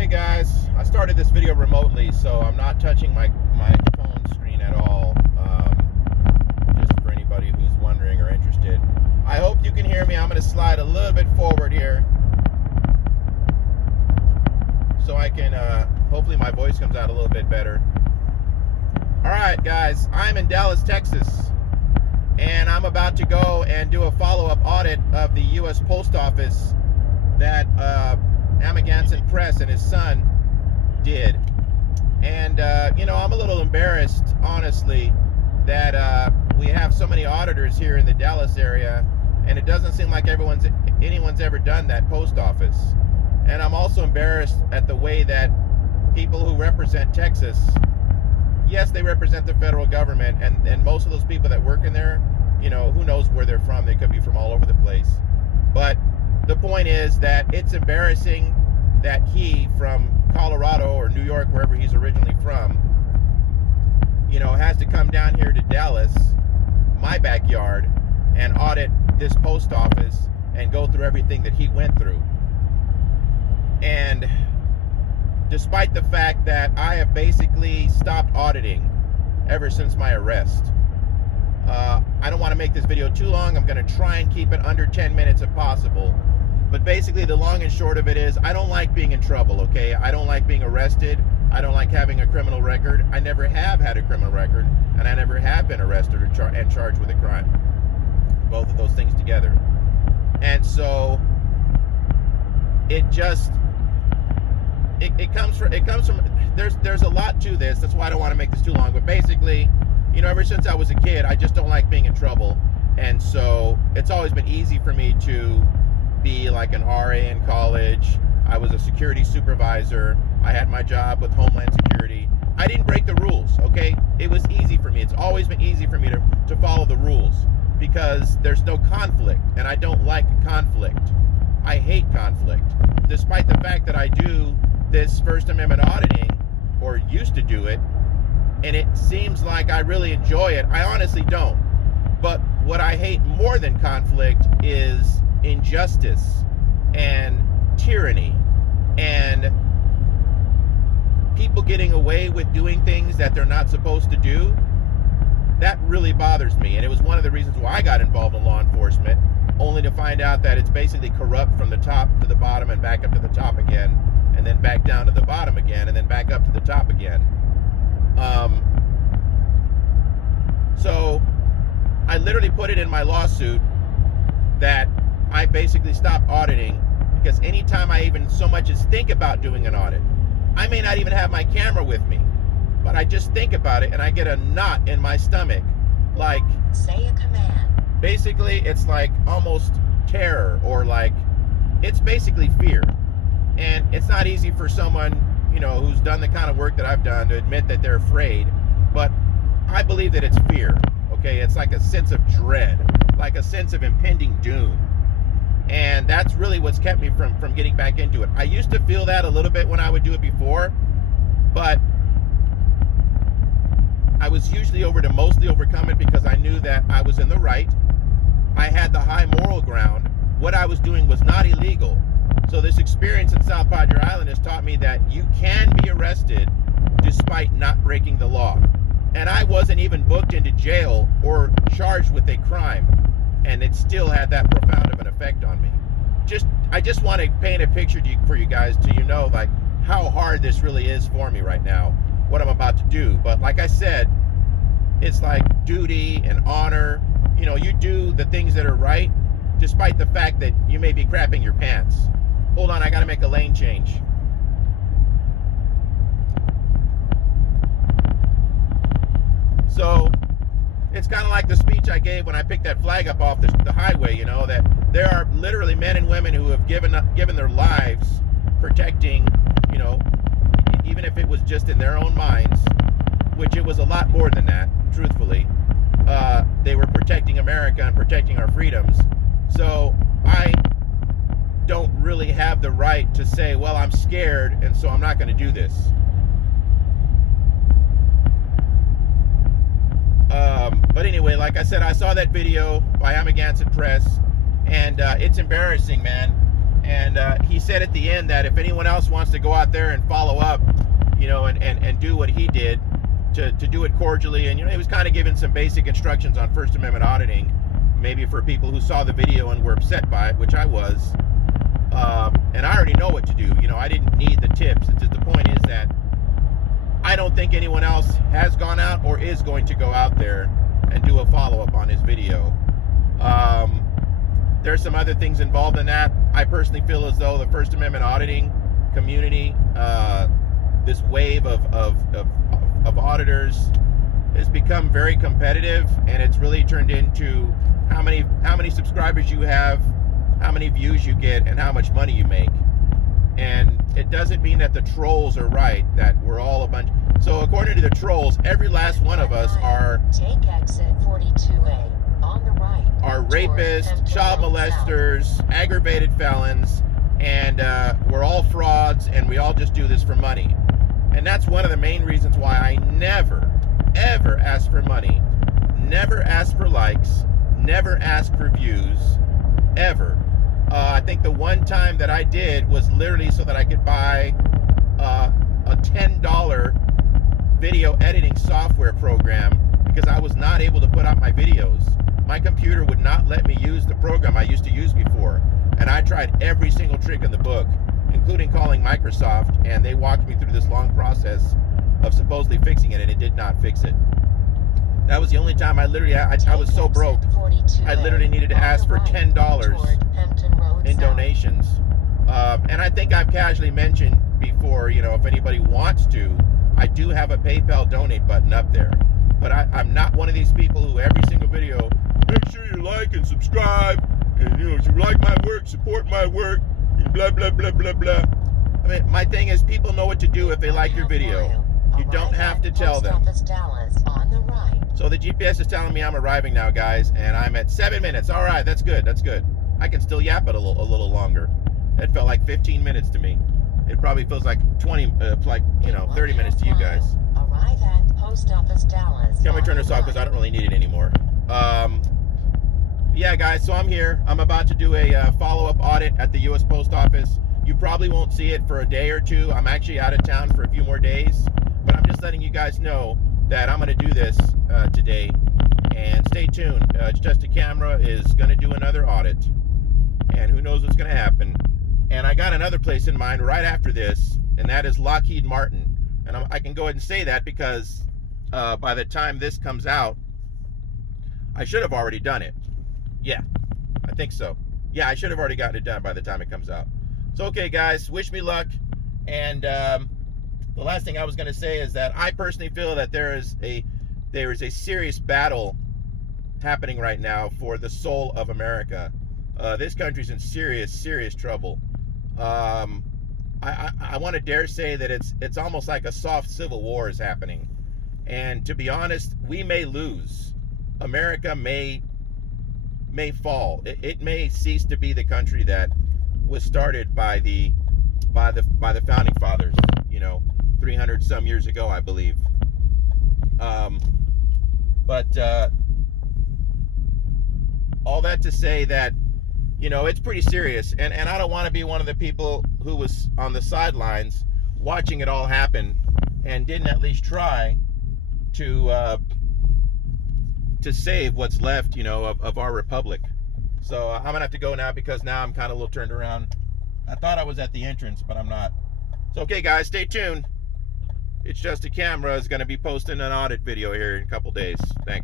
Hey guys, I started this video remotely, so I'm not touching my phone screen at all, just for anybody who's wondering or interested. I hope you can hear me. I'm going to slide a little bit forward here so I can, hopefully my voice comes out a little bit better. Alright guys, I'm in Dallas, Texas, and I'm about to go and do a follow-up audit of the U.S. Post Office that Amagansett Press and his son did. And you know, I'm a little embarrassed, honestly, that we have so many auditors here in the Dallas area, and it doesn't seem like anyone's ever done that post office. And I'm also embarrassed at the way that people who represent Texas, yes, they represent the federal government, and most of those people that work in there, you know, who knows where they're from. They could be from all over the place. But the point is that it's embarrassing that he, from Colorado or New York, wherever he's originally from, you know, has to come down here to Dallas, my backyard, and audit this post office and go through everything that he went through. And despite the fact that I have basically stopped auditing ever since my arrest, I don't want to make this video too long. I'm going to try and keep it under 10 minutes if possible. But basically, the long and short of it is, I don't like being in trouble, okay? I don't like being arrested. I don't like having a criminal record. I never have had a criminal record, and I never have been arrested or and charged with a crime. Both of those things together. And so, it just, it comes from, there's a lot to this. That's why I don't want to make this too long. But basically, you know, ever since I was a kid, I just don't like being in trouble. And so, it's always been easy for me to be like an RA in college. I was a security supervisor. I had my job with Homeland Security. I didn't break the rules, okay? It was easy for me. It's always been easy for me to follow the rules because there's no conflict, and I don't like conflict. I hate conflict. Despite the fact that I do this First Amendment auditing, or used to do it, and it seems like I really enjoy it, I honestly don't. But what I hate more than conflict is injustice and tyranny and people getting away with doing things that they're not supposed to do. That really bothers me, and it was one of the reasons why I got involved in law enforcement, only to find out that it's basically corrupt from the top to the bottom and back up to the top again, and then back down to the bottom again, and then back up to the top again. So I literally put it in my lawsuit that I basically stopped auditing because anytime I even so much as think about doing an audit, I may not even have my camera with me, but I just think about it and I get a knot in my stomach. Like, say a command. Basically, it's like almost terror, or like, it's basically fear. And it's not easy for someone, you know, who's done the kind of work that I've done to admit that they're afraid, but I believe that it's fear, okay? It's like a sense of dread, like a sense of impending doom. And that's really what's kept me from getting back into it. I used to feel that a little bit when I would do it before, but I was usually mostly overcome it because I knew that I was in the right. I had the high moral ground. What I was doing was not illegal. So this experience in South Padre Island has taught me that you can be arrested despite not breaking the law. And I wasn't even booked into jail or charged with a crime, and it still had that profound of an effect on me. I just want to paint a picture for you guys to, you know, like how hard this really is for me right now, what I'm about to do. But like I said, it's like duty and honor. You know, you do the things that are right, despite the fact that you may be crapping your pants. Hold on, I got to make a lane change. So it's kind of like the speech I gave when I picked that flag up off the highway, you know, that there are literally men and women who have given their lives protecting, you know, even if it was just in their own minds, which it was a lot more than that, truthfully. They were protecting America and protecting our freedoms. So I don't really have the right to say, well, I'm scared, and so I'm not going to do this. But anyway, like I said, I saw that video by Amagansett Press, and it's embarrassing, man. And he said at the end that if anyone else wants to go out there and follow up, you know, and do what he did, to do it cordially. And, you know, he was kind of giving some basic instructions on First Amendment auditing, maybe for people who saw the video and were upset by it, which I was. And I already know what to do. You know, I didn't need the tips. It's just, the point is that I don't think anyone else has gone out or is going to go out there and do a follow-up on his video. There's some other things involved in that. I personally feel as though the First Amendment auditing community, this wave of auditors, has become very competitive, and it's really turned into how many subscribers you have, how many views you get, and how much money you make. And it doesn't mean that the trolls are right, that we're all a bunch. So according to the trolls, every last one of us are take exit 42A on the right, are rapists, child molesters, aggravated felons, and we're all frauds, and we all just do this for money. And that's one of the main reasons why I never, ever ask for money, never ask for likes, never ask for views, ever. I think the one time that I did was literally so that I could buy a $10 video editing software program, because I was not able to put out my videos. My computer would not let me use the program I used to use before. And I tried every single trick in the book, including calling Microsoft, and they walked me through this long process of supposedly fixing it, and it did not fix it. That was the only time I literally, I was so broke, I literally needed to ask for $10 in donations. And I think I've casually mentioned before, you know, if anybody wants to, I do have a PayPal donate button up there. But I'm not one of these people who every single video, make sure you like and subscribe, and, you know, if you like my work, support my work, and blah, blah, blah, blah, blah. I mean, my thing is, people know what to do if they like your video. You don't have to tell them. So the GPS is telling me I'm arriving now, guys, and I'm at 7 minutes. All right, that's good, that's good. I can still yap it a little longer. It felt like 15 minutes to me. It probably feels like 20, like, you know, 30 minutes to you guys. Arrive at Post Office Dallas. Let me turn this off because I don't really need it anymore. Yeah, guys, so I'm here. I'm about to do a follow-up audit at the U.S. Post Office. You probably won't see it for a day or two. I'm actually out of town for a few more days, but I'm just letting you guys know that I'm going to do this today. And stay tuned. Just a Camera is going to do another audit, and who knows what's going to happen. And I got another place in mind right after this, and that is Lockheed Martin. And I can go ahead and say that because by the time this comes out, I should have already done it. Yeah, I think so. Yeah, I should have already gotten it done by the time it comes out. So, okay, guys, wish me luck. And the last thing I was going to say is that I personally feel that there is a serious battle happening right now for the soul of America. This country's in serious trouble. I want to dare say that it's almost like a soft civil war is happening. And to be honest, we may lose. America may fall. It may cease to be the country that was started by the founding fathers, you know, 300 some years ago, I believe. But all that to say that, you know, it's pretty serious, and I don't want to be one of the people who was on the sidelines watching it all happen and didn't at least try to save what's left, you know, of our republic. So I'm gonna have to go now because now I'm kind of a little turned around. I thought I was at the entrance, but I'm not. So okay, guys, stay tuned. It's Just a Camera is going to be posting an audit video here in a couple days. Thanks.